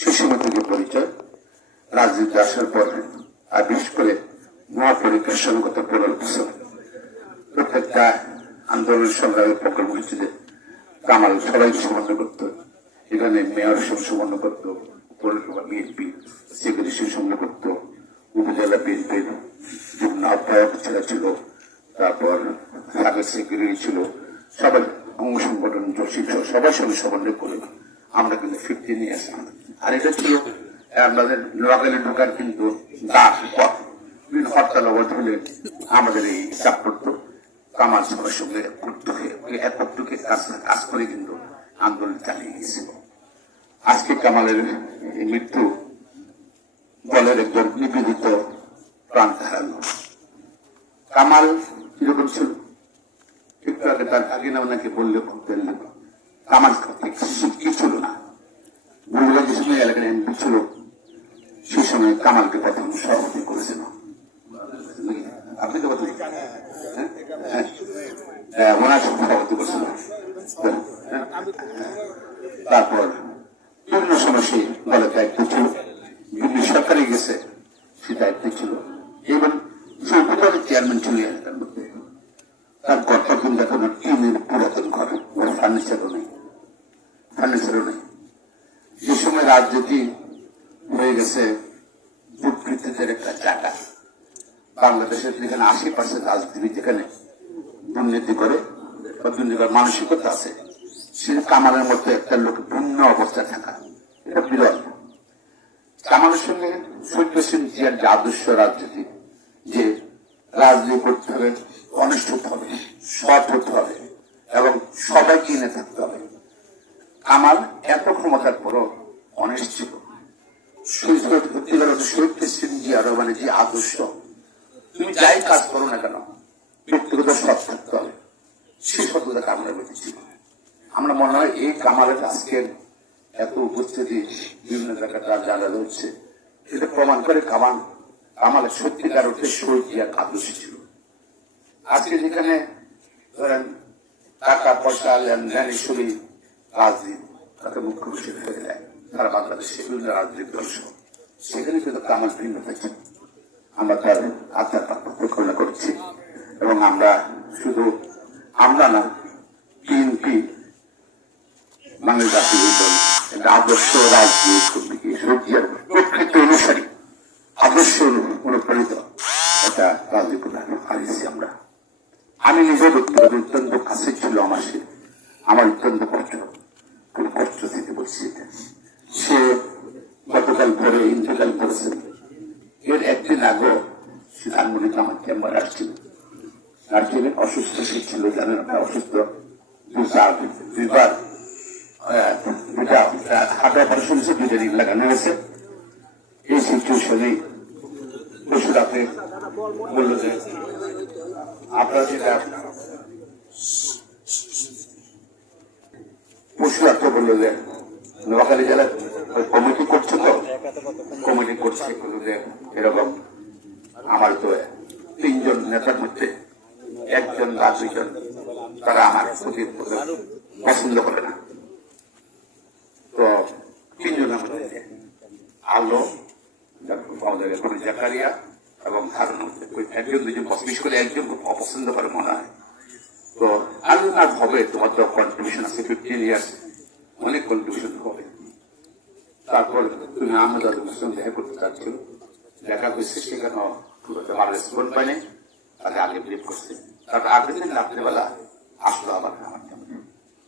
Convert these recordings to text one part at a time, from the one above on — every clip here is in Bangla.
সেই সময় থেকে পরিচয়। রাজনীতি আসার পর আর বিশেষ করে মহাপরীক্ষার সঙ্গত 15 বছর প্রত্যেকটা আন্দোলন সংগ্রামের প্রকল্প হয়েছিল। কামাল সবাইকে সমন্বয় করতো, এখানে মেয়র সমন্বয় করতো, পৌরসভা বিএনপি সেক্রেটারি সমন্বয় করতো, উপজেলা বিএনপির যুগ্ম আহ্বায়ক ছিল, তারপর সাবেক সেক্রেটারি ছিল, সবাই অঙ্গ সংগঠন সবার সঙ্গে সমন্বয় করে আমরা কিন্তু 50 নিয়ে আসলাম। আর এটা ছিল আমাদের লোকালে ঢোকার কিন্তু বিভিন্ন হরতাল অবধ হলে আমাদের এই চাপ পড়তো। কামাল সবার সঙ্গে একটুকে কাজ করে কিন্তু আন্দোলন চালিয়ে গিয়েছিল। আজকে কামালের মৃত্যু দলের একজন নিবেদিত প্রাণ হারানো। কামাল কিরকম ছিল একটু আগে তার আগে না ওনাকে বললে বলতেন না, কামাল কি ছিল না। বন্ধুরা যে সময় এলাকার এমপি ছিল সেই সময় কামালকে প্রথম সভাপতি করেছিল। আপনি তো বলতেন ওনার সভাপতি করেছিল। তারপর বিভিন্ন সময় সেই দলের দায়িত্ব ছিল, বিভিন্ন সরকারে গেছে সে দায়িত্ব ছিল, এবং সে উপদলের চেয়ারম্যান ছিল এলাকার মধ্যে। তার ঘরটা কিন্তু এখন টিনের পুরাতন ঘর, ফার্নিচারও নেই। যে সময় রাজনীতি হয়ে গেছে দুর্বৃত্তদের একটা জায়গা। বাংলাদেশের যেখানে 80% রাজনীতিবিদ যেখানে দুর্নীতি করে বা দুর্নীতির মানসিকতা আছে, সে কামালের মধ্যে একটা লোক ভিন্ন অবস্থায় থাকা, এটা বিরল। কামালের সঙ্গে শহীদ প্রেসিডেন্ট জিয়ার যে আদর্শ রাজনীতি, যে রাজনীতি করতে হবে, অনিষ্ঠ হতে হবে, সৎ হতে হবে এবং সবাইকে এনে থাকতে হবে। কামাল এত ক্ষমতার পরও অনিষ্ঠ ছিল। শহীদ প্রেসিডেন্ট জিয়া রহমানের যে আদর্শ, তুমি যাই কাজ করো না কেন ব্যক্তিগত সৎ থাকতে হবে, সেই সত্যতা কামালের মধ্যে ছিল। আমরা মনে হয় এই কামালের আজকের এত উপস্থিতি বিভিন্ন জায়গায় জানা হচ্ছে, এটা প্রমাণ করে কামালের সত্যিকার অর্থে শহীদ জিয়ার আদর্শ ছিল। আজকে যেখানে ধরেন টাকা পয়সা লেনদেন হিসেবে রাজনীতি তাকে মুখ্য বিষয় হয়ে যায়, সারা বাংলাদেশে বিভিন্ন রাজনৈতিক দল সহ, সেখানে কিন্তু কামাল ভিন্ন থাকছে। আমরা তার আত্মার প্রার্থনা করছি এবং আমরা শুধু আমরা না, বিএনপি বাংলাদেশ জাতীয় দল একটা আদর্শ রাজনীতি প্রকৃত অনুসারী, আদর্শ অনুপ্রাণিত একটা রাজনীতি হারিয়েছি আমরা। আমি নিজের অত্যন্ত কাছে ছিল আমার অত্যন্ত কষ্ট থেকে বলছি। সে গতকাল পরে ইন্তেকাল করেছেন। এর একদিন আগে সে ধানমন্ডিতে আমার চেম্বার আসছিল। অসুস্থ সে ছিল, জানেন আপনার অসুস্থ, দুইবার হার্ট অপারেশন হয়েছে, 2টা রিং লাগানো হয়েছে। এই সিচুয়েশনে পরশু রাতে বললো যে আপনারা যেটা পরশু রাত্রে বললো যে নোয়াখালী জেলার কমিটি করছে, তো কমিটি করছে যে এরকম আমার তো 3 জন নেতার মধ্যে 1 জন বা 2 জন তারা আমার প্রতি পছন্দ করে না। তো 3 জনের মধ্যে আলো, জাকারিয়া এবং হারুন, 1 জন 2 জন বিশেষ করে 1 জন খুব অপছন্দ করে মনে হয়। তো আল্লাহ হবে, তোমার তো কন্ট্রিবিউশন আছে 15 ইয়ার্স, অনেক কন্ট্রিবিউশন হবে। তারপর তুমি আহমেদ আলীর সঙ্গে দেখা করতে চাচ্ছিল, দেখা হয়েছে, সেখানে আমার রেসপন্ড পাইনি, তাকে আগে ব্রিফ করছে। তারপর আগের দিন রাত্রেবেলা আসলো আবার আমার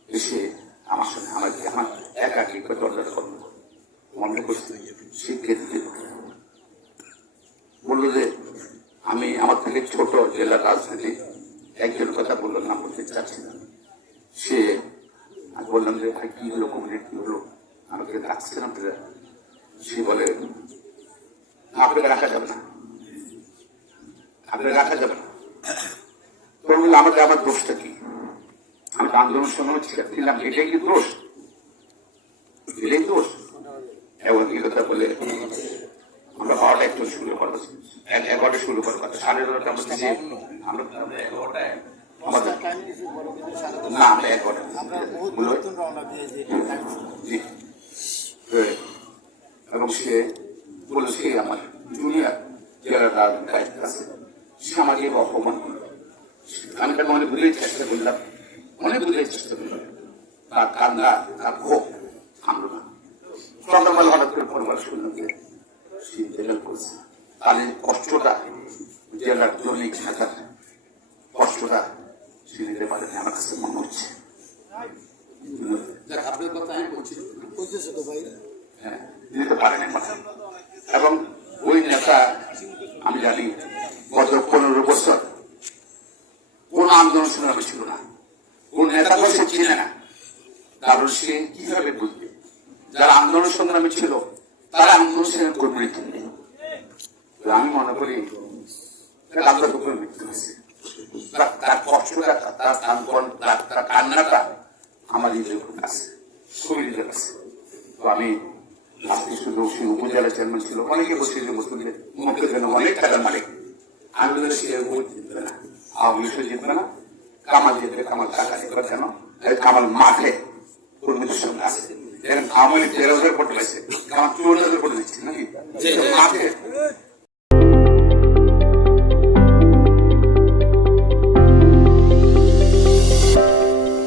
এসে আমার সঙ্গে আমার একাকি দরজা করলো, মনে করছে শিখে দিতে বললো যে আমি আমার থেকে ছোট জেলার রাজনীতি একজন কথা বললো, না বলতে চাচ্ছি না। সে বললাম যে ভাই কি হলো, কমিউনিটি কি হলো, আমাকে ডাকছেন আপনারা? সে বলে আপনাকে রাখা যাবে না, আপনাকে রাখা যাবে না। তো বললো আমাকে আমার দোষটা কি? আমি তো আন্দোলন সময় ছিলাম, এটাই কি দোষ? এটাই দোষ? এবং এই কথা বলে আমরা 12টা একটু শুরু করবো, 11টা শুরু করবো, 11:30 আমরা দিচ্ছি, আমরা 11টায় আমাদের না, আমরা 11টা সন্ধ্যাবেলা হঠাৎ করে পরিবার শুনল যে জেলার করছে তাহলে কষ্টটা জেলার দৈনিক ঢাকার কষ্টটা সে নিতে পারেনি আমার কাছে মনে হচ্ছে। আপনার কথা আমি বলছি হ্যাঁ নিতে পারেনি এবং ওই নেতা আমি জানি গত 15 বছর কোন আন্দোলন সংগ্রামে ছিল না, কোন নেতা সে চিনে না, কারণ সে কিভাবে বুঝবে যারা আন্দোলন সংগ্রামে ছিল তারা আন্দোলন সংগ্রাম কর্মী নেই। আমি মনে করি আল্লাহ উপরে মৃত্যু হয়েছে, তার কষ্টটা তার কান্নাটা আমার নিজের আছে, খুবই নিজের আছে। তো আমি আজকে শুধু উপজেলা চেয়ারম্যান ছিল, অনেকে বসে যে মুসলিমদের মুখে যেন অনেক টাকার মালিক, আমি বলে সে জিতবে না, আওয়ামী লীগ জিতবে না, কামাল জিতবে, কামাল টাকা জিতবে কেন, কামাল মাঠে কর্মীদের সঙ্গে আছে। আওয়ামী লীগ 13,000 ভোট পেয়েছে, কামাল 54,000 ভোট দিচ্ছে নাকি মাঠে